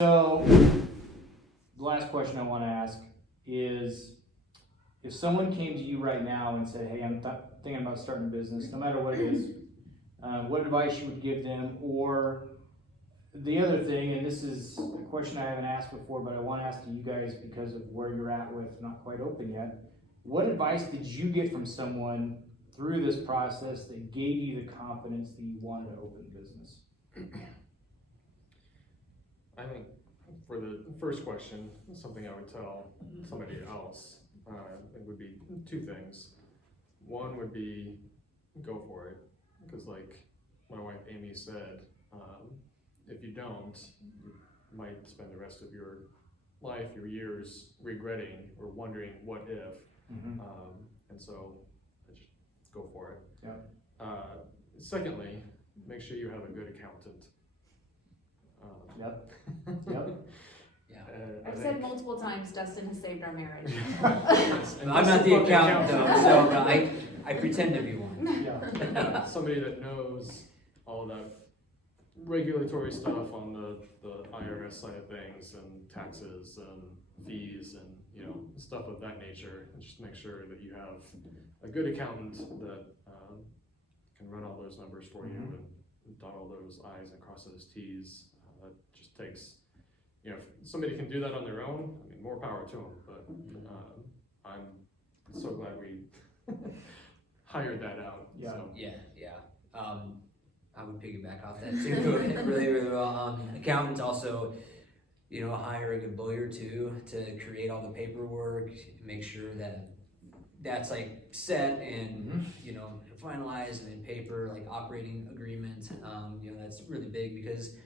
So, the last question I want to ask is, if someone came to you right now and said, hey, I'm thinking about starting a business, no matter what it is, what advice you would give them? Or the other thing, and this is a question I haven't asked before, but I want to ask to you guys because of where you're at with not quite open yet. What advice did you get from someone through this process that gave you the confidence that you wanted to open a business? I think for the first question, something I would tell somebody else, it would be two things. One would be go for it, because like my wife Amy said, if you don't, you might spend the rest of your life, your years regretting or wondering what if. And so I just go for it. Yeah. Secondly, make sure you have a good accountant. Yep. Yep. Yeah. I've said multiple times Dustin has saved our marriage. I'm not the accountant though, so I pretend to be one. Yeah. Somebody that knows all that regulatory stuff on the IRS side of things and taxes and fees and stuff of that nature, and just make sure that you have a good accountant that can run all those numbers for you and dot all those I's and cross those T's. That just takes, if somebody can do that on their own, I mean, more power to them, but I'm so glad we hired that out. Yeah. So. Yeah. I would piggyback off that too, really well. Accountants also, hire a good lawyer too, to create all the paperwork, make sure that that's like set and, finalized and in paper, like operating agreement. That's really big because,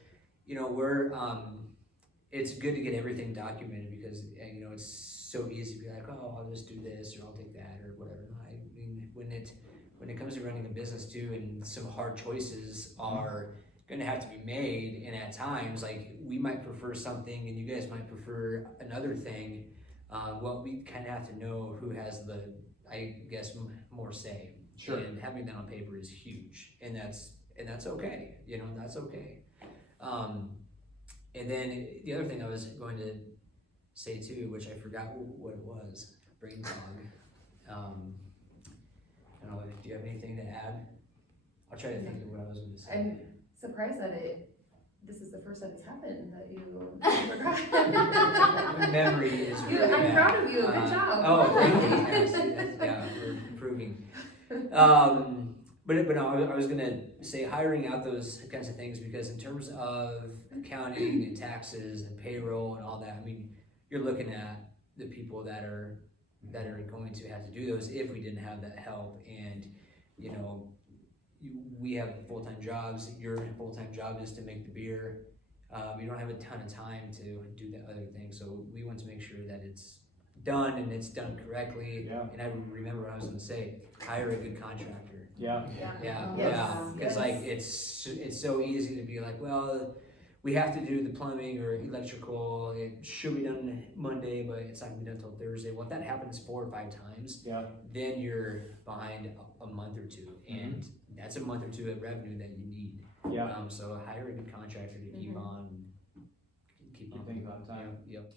it's good to get everything documented because, it's so easy to be like, oh, I'll just do this or I'll take that or whatever. I mean, when it comes to running a business too, and some hard choices are going to have to be made, and at times, like, we might prefer something and you guys might prefer another thing. Well, we kind of have to know who has the, I guess, more say. Sure. And having that on paper is huge, and that's okay. That's okay. And then the other thing I was going to say too, which I forgot what it was, brain fog. I don't know, do you have anything to add? I'll try to think of what I was going to say. I'm surprised that this is the first time it's happened that you forgot. Memory is really I'm bad. proud of you. Good job. Oh, thank you. Yes, yeah, we're improving. But no, I was gonna say hiring out those kinds of things, because in terms of accounting and taxes and payroll and all that, I mean, you're looking at the people that are going to have to do those if we didn't have that help. And we have full-time jobs. Your full-time job is to make the beer. You don't have a ton of time to do the other things, so we want to make sure that it's done and it's done correctly. Yeah. And I remember what I was going to say: hire a good contractor. Yeah. Because like it's so easy to be like, well, we have to do the plumbing or electrical. It should be done Monday, but it's not gonna be done until Thursday. Well, if that happens 4 or 5 times, then you're behind a month or two, and that's a month or two of revenue that you need. Yeah. So hire a good contractor to keep on. Keep things on time. Yep.